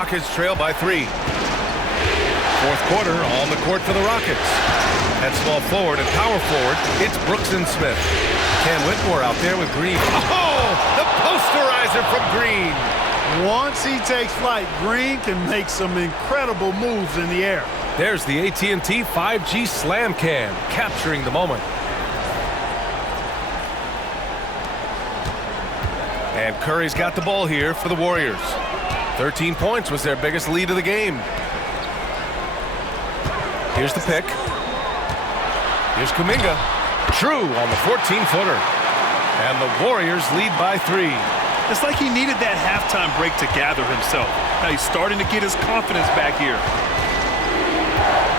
Rockets trail by 3. Fourth quarter on the court for the Rockets. At small forward and power forward, it's Brooks and Smith. Cam Whitmore out there with Green. Oh, the posterizer from Green. Once he takes flight, Green can make some incredible moves in the air. There's the AT&T 5G Slam Cam, capturing the moment. And Curry's got the ball here for the Warriors. 13 points was their biggest lead of the game. Here's the pick. Here's Kuminga. True on the 14-footer. And the Warriors lead by 3. It's like he needed that halftime break to gather himself. Now he's starting to get his confidence back here.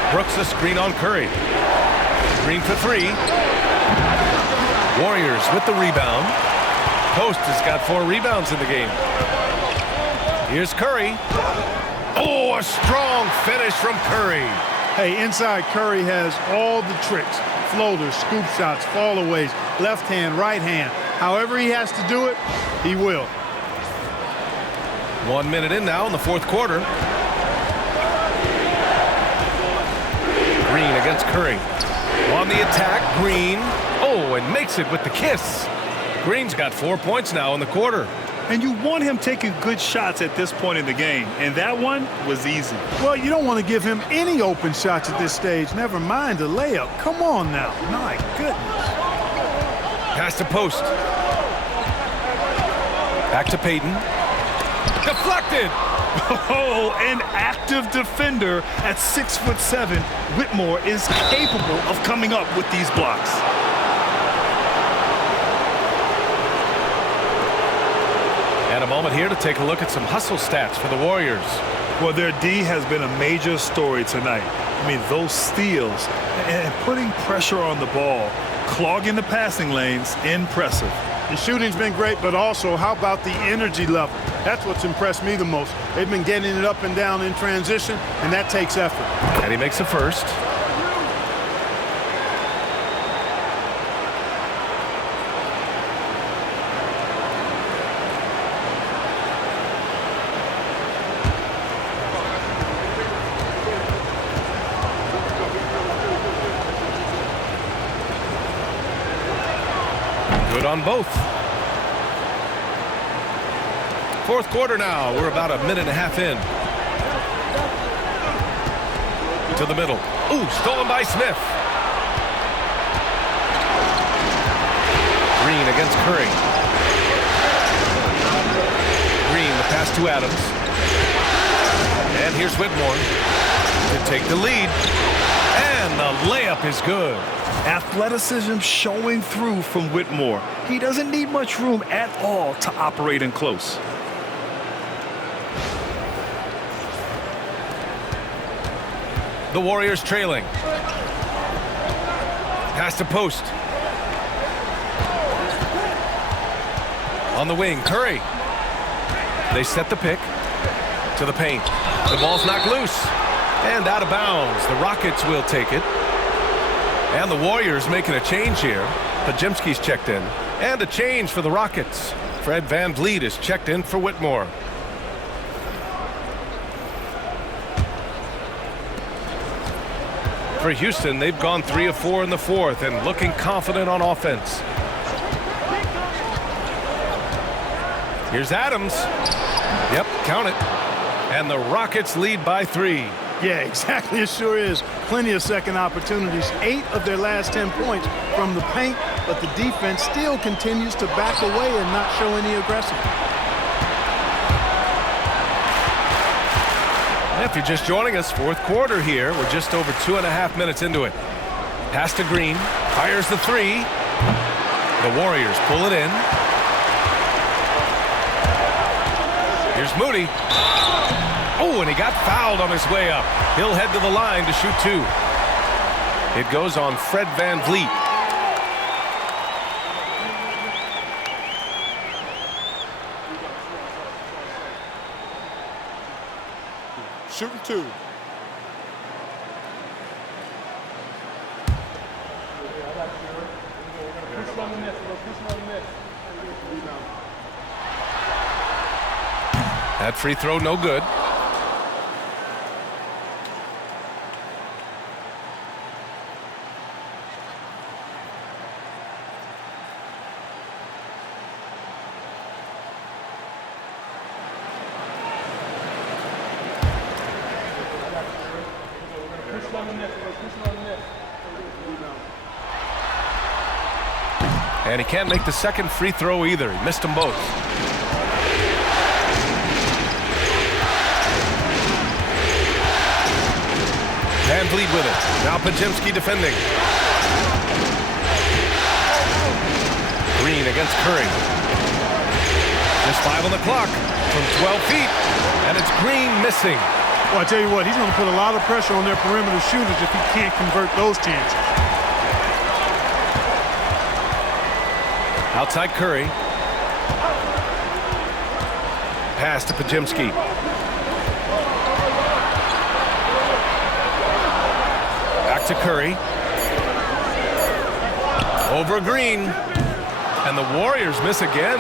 Brooks a screen on Curry. Green for 3. Warriors with the rebound. Post has got 4 rebounds in the game. Here's Curry. Oh, a strong finish from Curry. Hey, inside Curry has all the tricks. Floaters, scoop shots, fallaways, left hand, right hand. However he has to do it, he will. 1 minute in now in the fourth quarter. Green against Curry. On the attack, Green. Oh, and makes it with the kiss. Green's got 4 points now in the quarter. And you want him taking good shots at this point in the game, and that one was easy. Well, you don't want to give him any open shots at this stage, never mind a layup. Come on now. My goodness. Pass to Post. Back to Payton. Deflected. Oh, an active defender at 6'7". Whitmore is capable of coming up with these blocks. And a moment here to take a look at some hustle stats for the Warriors. Well, their D has been a major story tonight. I mean, those steals and putting pressure on the ball, clogging the passing lanes, impressive. The shooting's been great, but also how about the energy level? That's what's impressed me the most. They've been getting it up and down in transition, and that takes effort. And he makes a first. Good on both. Fourth quarter now. We're about a minute and a half in. To the middle. Ooh, stolen by Smith. Green against Curry. Green, the pass to Adams. And here's Whitmore to take the lead. And the layup is good. Athleticism showing through from Whitmore. He doesn't need much room at all to operate in close. The Warriors trailing. Pass to Post. On the wing, Curry. They set the pick to the paint. The ball's knocked loose and out of bounds. The Rockets will take it. And the Warriors making a change here. Pajemski's checked in. And a change for the Rockets. Fred VanVleet is checked in for Whitmore. For Houston, they've gone 3 of 4 in the fourth and looking confident on offense. Here's Adams. Yep, count it. And the Rockets lead by 3. Yeah, exactly. It sure is. Plenty of second opportunities. 8 of their last 10 points from the paint, but the defense still continues to back away and not show any aggression. If you're just joining us, fourth quarter here. We're just over 2.5 minutes into it. Pass to Green. Fires the 3. The Warriors pull it in. Here's Moody. Oh, and he got fouled on his way up. He'll head to the line to shoot 2. It goes on Fred VanVleet. Shooting 2. That free throw no good. And he can't make the second free throw either. He missed them both. Van Vliet with it. Now Podziemski defending. Green against Curry. Just 5 on the clock from 12 feet. And it's Green missing. Well, I tell you what, he's going to put a lot of pressure on their perimeter shooters if he can't convert those chances. Outside Curry. Pass to Podziemski. Back to Curry. Over Green. And the Warriors miss again.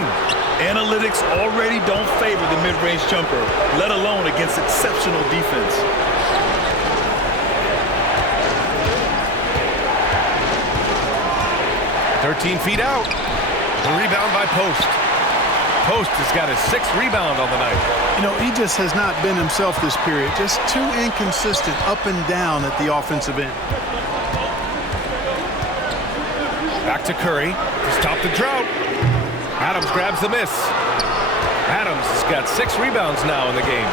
Analytics already don't favor the mid-range jumper, let alone against exceptional defense. "13 feet out. The rebound by Post. Post has got his 6th rebound on the night. You know, he just has not been himself this period. Just too inconsistent up and down at the offensive end. Back to Curry to stop the drought. Adams grabs the miss. Adams has got 6 rebounds now in the game.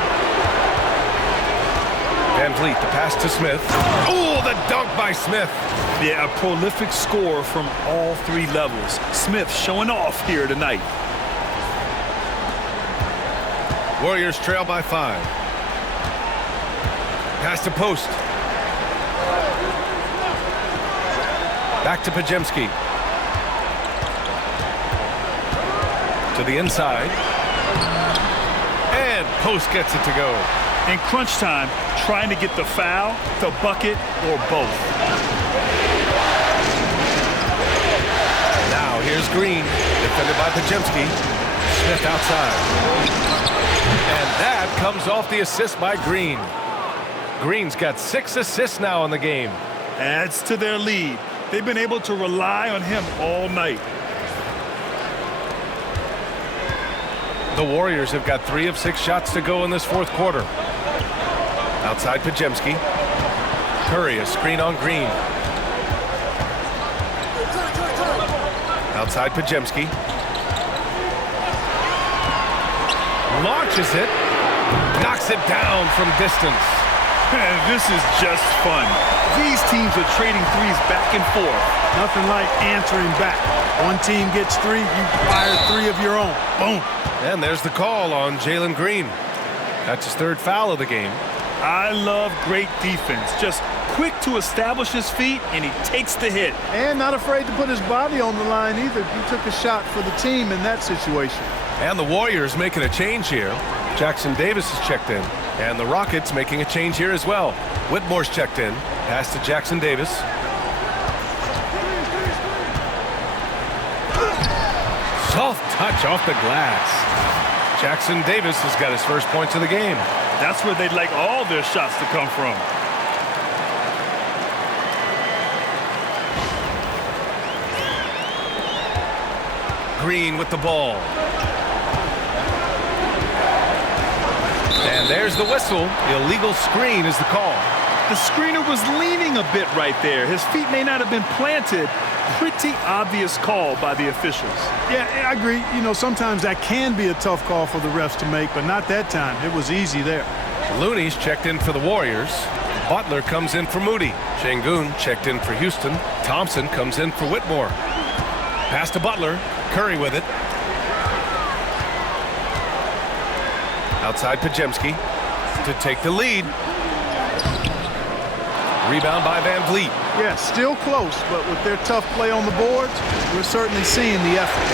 Van Vliet, the pass to Smith. Oh, the dunk by Smith. Yeah, a prolific scorer from all 3 levels. Smith showing off here tonight. Warriors trail by 5. Pass to Post. Back to Podziemski. To the inside. And Post gets it to go. In crunch time, trying to get the foul, the bucket, or both. Now here's Green, defended by Podziemski. Smith outside. And that comes off the assist by Green. Green's got 6 assists now in the game. Adds to their lead. They've been able to rely on him all night. The Warriors have got 3 of 6 shots to go in this 4th quarter. Outside Podziemski. Curry, a screen on Green. Outside Podziemski. Launches it. Knocks it down from distance. This is just fun. These teams are trading threes back and forth. Nothing like answering back. One team gets 3, you fire 3 of your own. Boom. And there's the call on Jalen Green. That's his 3rd foul of the game. I love great defense. Just quick to establish his feet, and he takes the hit. And not afraid to put his body on the line either. He took a shot for the team in that situation. And the Warriors making a change here. Jackson Davis is checked in. And the Rockets making a change here as well. Whitmore's checked in. Pass to Jackson Davis. Soft touch off the glass. Jackson Davis has got his first points of the game. That's where they'd like all their shots to come from. Green with the ball. And there's the whistle. Illegal screen is the call. The screener was leaning a bit right there. His feet may not have been planted. Pretty obvious call by the officials. Yeah, I agree. You know, sometimes that can be a tough call for the refs to make, but not that time. It was easy there. Looney's checked in for the Warriors. Butler comes in for Moody. Şengün checked in for Houston. Thompson comes in for Whitmore. Pass to Butler. Curry with it. Outside Podziemski to take the lead. Rebound by Van Vliet. Yeah, still close, but with their tough play on the boards, we're certainly seeing the effort.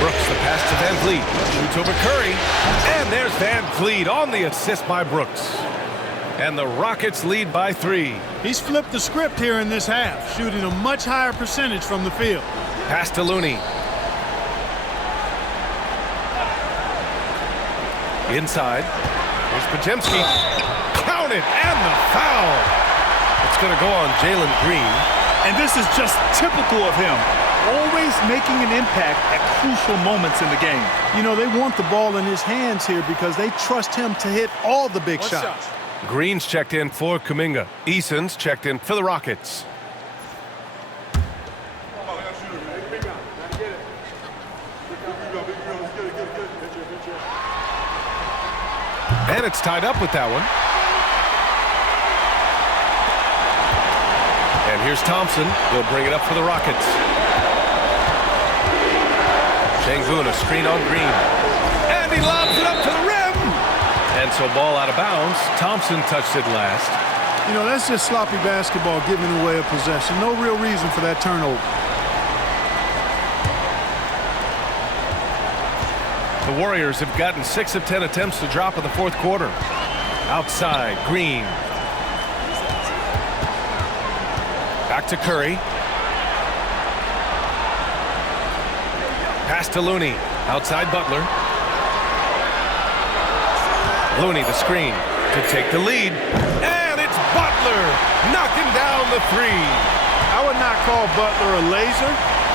Brooks, the pass to Van Vliet. Shoots over Curry. And there's Van Vliet on the assist by Brooks. And the Rockets lead by 3. He's flipped the script here in this half, shooting a much higher percentage from the field. Pass to Looney. Inside. Here's Podziemski. Counted, and the foul. It's going to go on Jalen Green. And this is just typical of him. Always making an impact at crucial moments in the game. You know, they want the ball in his hands here because they trust him to hit all the big shots. Green's checked in for Kuminga. Eason's checked in for the Rockets. And it's tied up with that one. And here's Thompson. He'll bring it up for the Rockets. Şengün, a screen on Green. And he lobs it up to the rim. And so ball out of bounds. Thompson touched it last. You know, that's just sloppy basketball giving away a possession. No real reason for that turnover. The Warriors have gotten 6 of 10 attempts to drop in the fourth quarter. Outside, Green. Back to Curry. Pass to Looney. Outside Butler. Looney the screen to take the lead. And it's Butler knocking down the three. I would not call Butler a laser,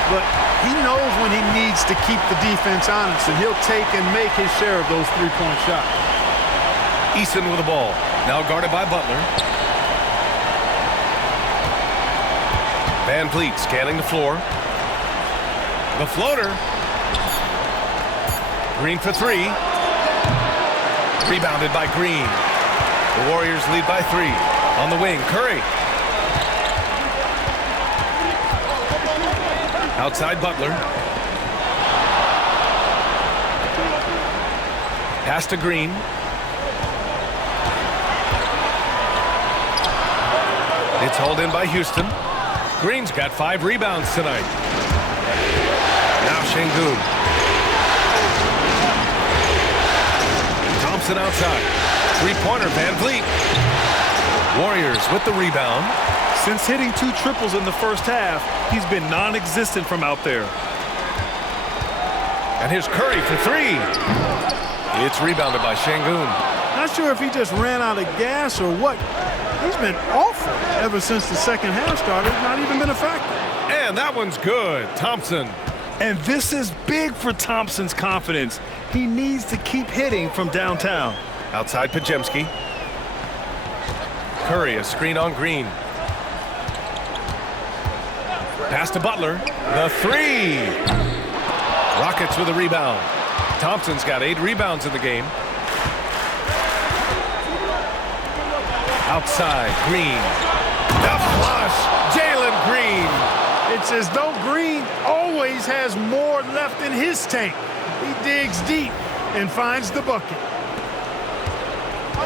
but he knows when he needs to keep the defense honest, and he'll take and make his share of those three-point shots. Eason with the ball. Now guarded by Butler. Van Vliet scanning the floor. The floater. Green for three. Rebounded by Green. The Warriors lead by 3. On the wing, Curry. Outside Butler. Pass to Green. It's hauled in by Houston. Green's got 5 rebounds tonight. Now Şengün. Thompson outside. Three-pointer, Van Vliet. Warriors with the rebound. Since hitting 2 triples in the first half, he's been non-existent from out there. And here's Curry for 3. It's rebounded by Şengün. Not sure if he just ran out of gas or what. He's been awful ever since the second half started. Not even been a factor. And that one's good. Thompson. And this is big for Thompson's confidence. He needs to keep hitting from downtown. Outside Podziemski. Curry, a screen on Green. Pass to Butler. The 3. Rockets with a rebound. Thompson's got 8 rebounds in the game. Outside, Green. The flush, Jalen Green. It's as though Green always has more left in his tank. He digs deep and finds the bucket.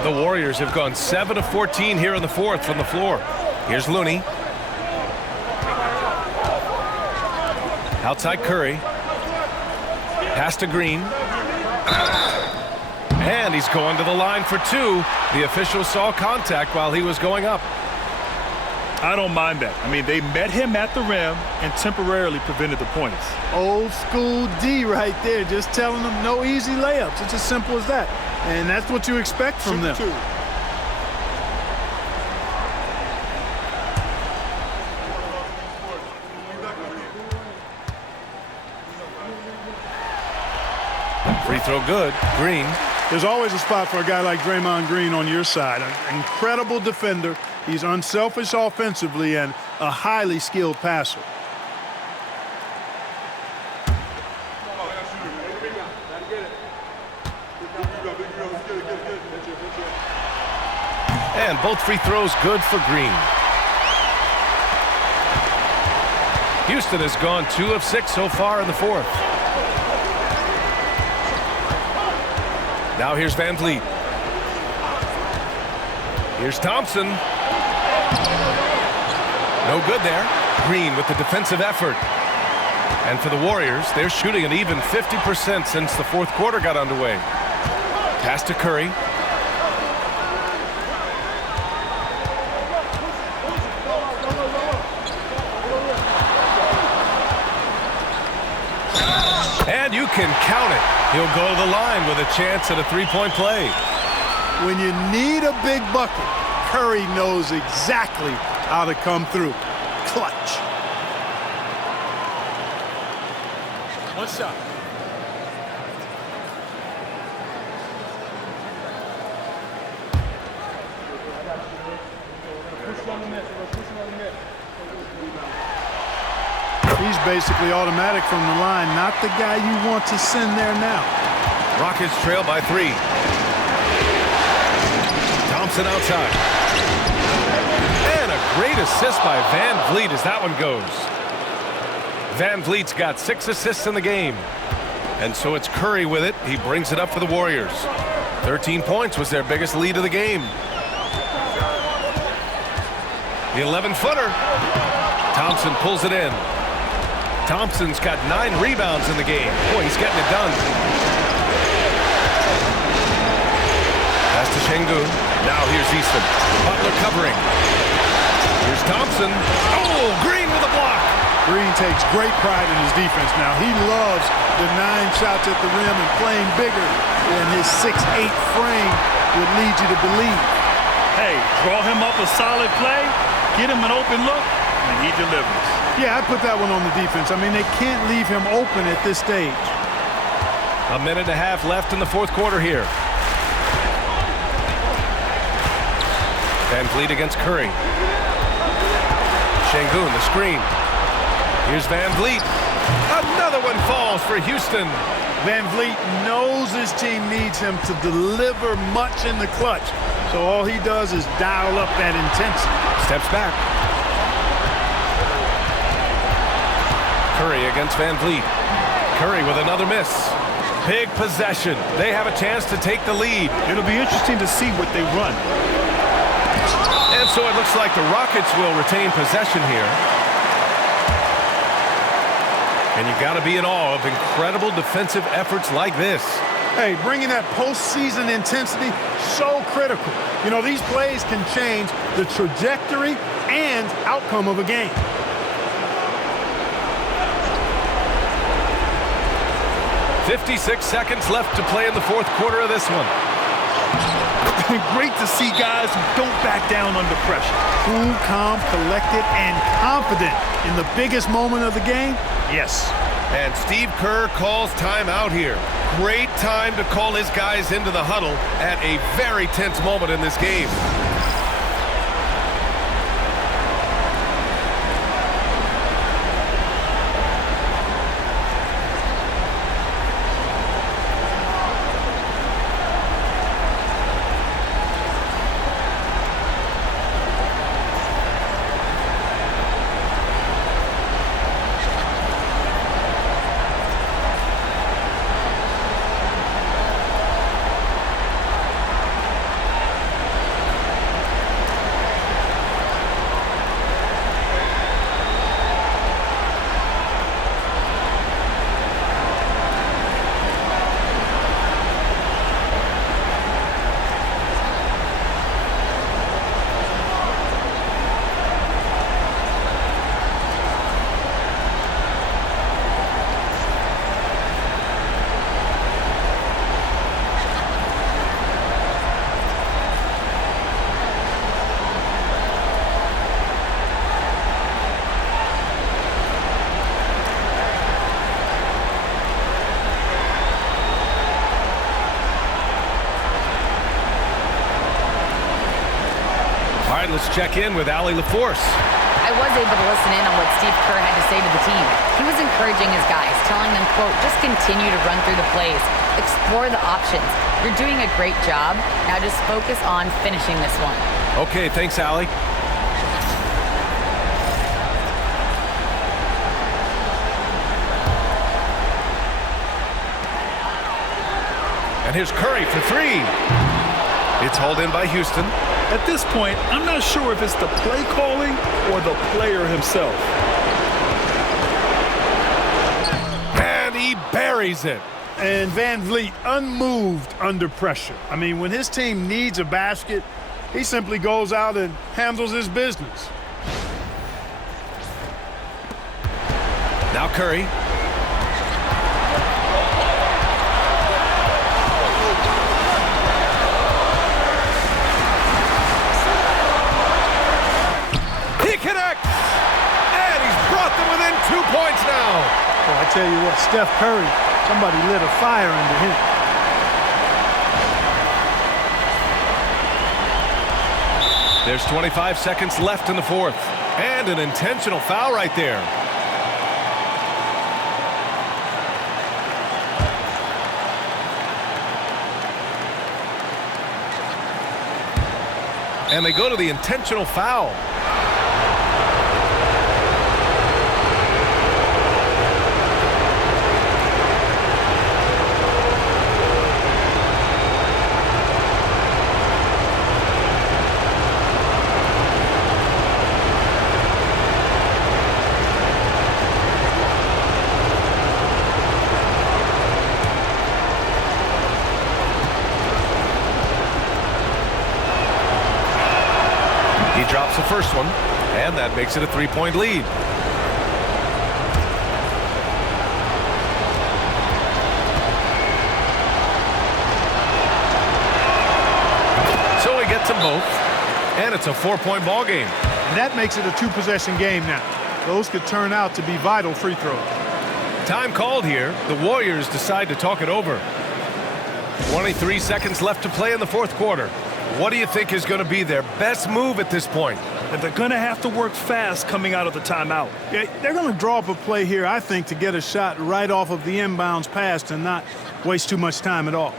The Warriors have gone 7 of 14 here in the fourth from the floor. Here's Looney. Outside Curry. Pass to Green. And he's going to the line for 2. The official saw contact while he was going up. I don't mind that. I mean, they met him at the rim and temporarily prevented the points. Old school D right there, just telling them no easy layups. It's as simple as that. And that's what you expect from them. Free throw good. Green. There's always a spot for a guy like Draymond Green on your side. An incredible defender. He's unselfish offensively and a highly skilled passer. And both free throws good for Green. Houston has gone 2 of 6 so far in the fourth. Now here's Van Vliet. Here's Thompson. No good there. Green with the defensive effort. And for the Warriors, they're shooting an even 50% since the fourth quarter got underway. Pass to Curry. And you can count it. He'll go to the line with a chance at a three-point play. When you need a big bucket, Curry knows exactly how to come through. Clutch. One shot. He's basically automatic from the line, not the guy you want to send there now. Rockets trail by 3. Thompson outside. And a great assist by Van Vliet as that one goes. Van Vliet's got 6 assists in the game. And so it's Curry with it. He brings it up for the Warriors. 13 points was their biggest lead of the game. The 11-footer. Thompson pulls it in. Thompson's got 9 rebounds in the game. Boy, he's getting it done. Pass to Şengün. Now here's Easton. Butler covering. Here's Thompson. Oh, Green with a block. Green takes great pride in his defense now. He loves the 9 shots at the rim and playing bigger than his 6'8" frame would lead you to believe. Hey, draw him up a solid play, get him an open look, and he delivers. Yeah, I put that one on the defense. I mean, they can't leave him open at this stage. A minute and a half left in the fourth quarter here. Van Vliet against Curry. Şengün, the screen. Here's Van Vliet. Another one falls for Houston. Van Vliet knows his team needs him to deliver much in the clutch. So all he does is dial up that intensity. Steps back. Curry against Van Vliet. Curry with another miss. Big possession. They have a chance to take the lead. It'll be interesting to see what they run. And so it looks like the Rockets will retain possession here. And you've got to be in awe of incredible defensive efforts like this. Hey, bringing that postseason intensity, so critical. You know, these plays can change the trajectory and outcome of a game. .56 seconds left to play in the fourth quarter of this one. Great to see guys who don't back down under pressure. Cool, calm, collected, and confident in the biggest moment of the game. Yes. And Steve Kerr calls timeout here. Great time to call his guys into the huddle at a very tense moment in this game. Let's check in with Allie LaForce. I was able to listen in on what Steve Kerr had to say to the team. He was encouraging his guys, telling them, quote, just continue to run through the plays, explore the options. You're doing a great job. Now just focus on finishing this one. Okay, thanks, Allie. And here's Curry for 3. It's hauled in by Houston. At this point, I'm not sure if it's the play calling or the player himself. And he buries it. And Van Vliet unmoved under pressure. I mean, when his team needs a basket, he simply goes out and handles his business. Now Curry. Connects, and he's brought them within 2 points now. Well, I tell you what, Steph Curry, somebody lit a fire under him. There's 25 seconds left in the fourth. And an intentional foul right there. And they go to the intentional foul. He drops the first one, and that makes it a 3-point lead. So he gets them both, and it's a 4-point ball game. And that makes it a 2-possession game now. Those could turn out to be vital free throws. Time called here. The Warriors decide to talk it over. 23 seconds left to play in the fourth quarter. What do you think is going to be their best move at this point? And they're going to have to work fast coming out of the timeout. Yeah, they're going to draw up a play here, I think, to get a shot right off of the inbounds pass and not waste too much time at all.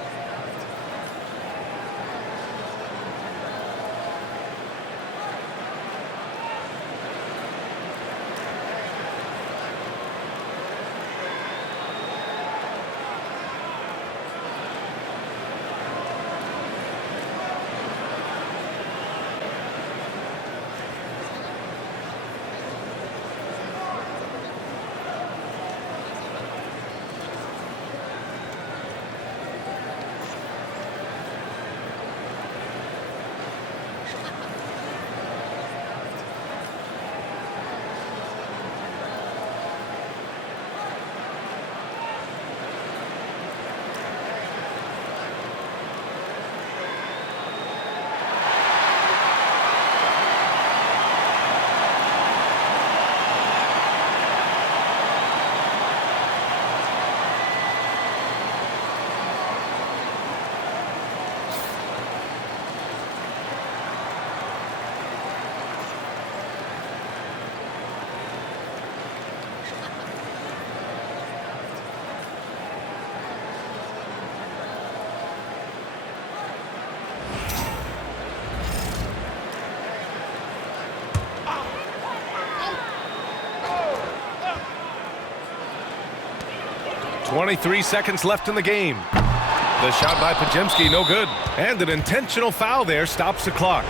.23 seconds left in the game. The shot by Pajemski, no good. And an intentional foul there stops the clock.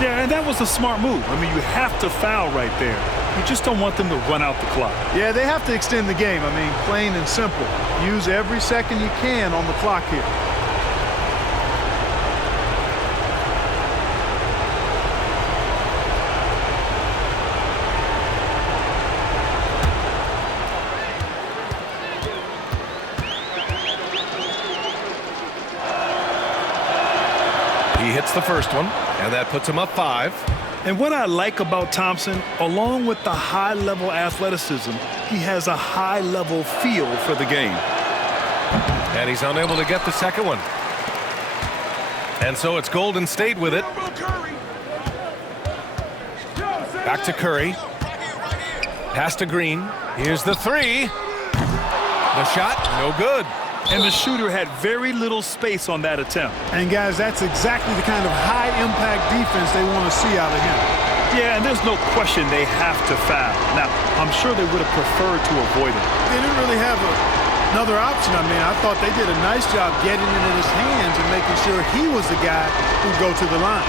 Yeah, and that was a smart move. I mean, you have to foul right there. You just don't want them to run out the clock. Yeah, they have to extend the game. I mean, plain and simple. Use every second you can on the clock here. He hits the first one, and that puts him up 5. And what I like about Thompson, along with the high-level athleticism, he has a high-level feel for the game. And he's unable to get the second one. And so it's Golden State with it. Back to Curry. Pass to Green. Here's the 3. The shot, no good. And the shooter had very little space on that attempt. And, guys, that's exactly the kind of high-impact defense they want to see out of him. Yeah, and there's no question they have to foul. Now, I'm sure they would have preferred to avoid it. They didn't really have another option. I mean, I thought they did a nice job getting it in his hands and making sure he was the guy who'd go to the line.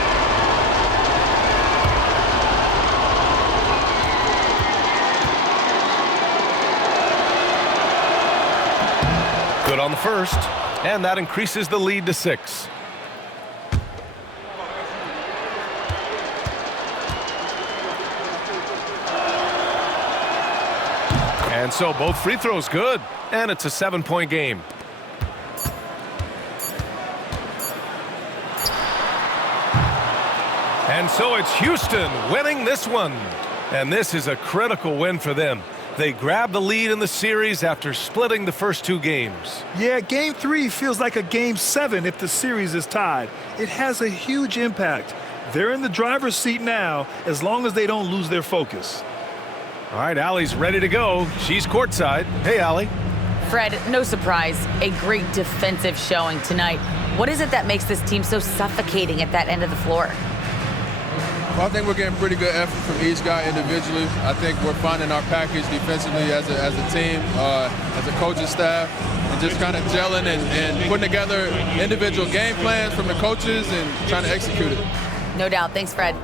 Good on the first, and that increases the lead to 6. And so both free throws good, and it's a 7-point game. And so it's Houston winning this one. And this is a critical win for them. They grab the lead in the series after splitting the first 2 games. Yeah, Game 3 feels like a Game 7 if the series is tied. It has a huge impact. They're in the driver's seat now as long as they don't lose their focus. All right, Allie's ready to go. She's courtside. Hey, Allie. Fred, no surprise, a great defensive showing tonight. What is it that makes this team so suffocating at that end of the floor? Well, I think we're getting pretty good effort from each guy individually. I think we're finding our package defensively as a team, as a coaching staff, and just kind of gelling and putting together individual game plans from the coaches and trying to execute it. No doubt. Thanks, Fred.